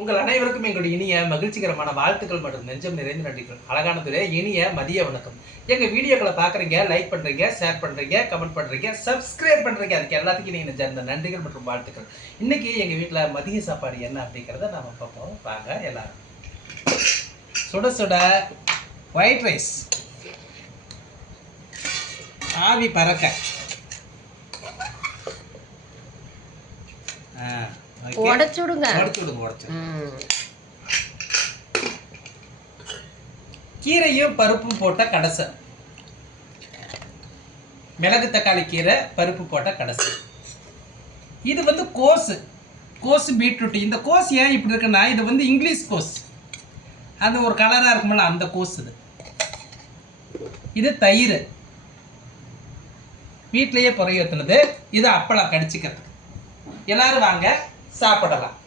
உங்கள் அனைவருக்கும் எங்களுடைய இனிய மகிழ்ச்சிகரமான வாழ்த்துக்கள் மற்றும் நெஞ்சம் நிறைந்த நன்றிகள். அழகான துறை இனிய மதிய வணக்கம். எங்கள் வீடியோக்களை பார்க்குறீங்க லைக் பண்ணுறீங்க ஷேர் பண்ணுறீங்க கமெண்ட் பண்ணுறீங்க சப்ஸ்கிரைப் பண்ணுறீங்க அதுக்கு எல்லாத்துக்கும் நீங்கள் நெஞ்ச நன்றிகள் மற்றும் வாழ்த்துக்கள். இன்றைக்கி எங்கள் வீட்டில் மதிய சாப்பாடு என்ன அப்படிங்கிறத நாம் பார்ப்போம். வாங்க எல்லாரும். சுட சுட ஒயிட் ரைஸ் ஆவி பறக்க. ஆ. உடச்சு விடுங்க உடைச்சு விடுங்க உடைச்சு. கீரையும் பருப்பும் போட்ட கடைசை. மிளகு தக்காளி கீரை பருப்பு போட்ட கடைசை. இது வந்து கோஸு கோஸு பீட்ரூட். இந்த கோஸ் ஏன் இப்படி இருக்குன்னா இது வந்து இங்கிலீஷ் கோஸ் அது ஒரு கலராக இருக்குமில்ல அந்த கோஸ் இது. இது தயிர். வீட்டிலேயே புறைய ஊற்றுனது இது அப்பளம் கடிச்சிக்கிறது எல்லாரும் வாங்க. சாப்பிடலாம்.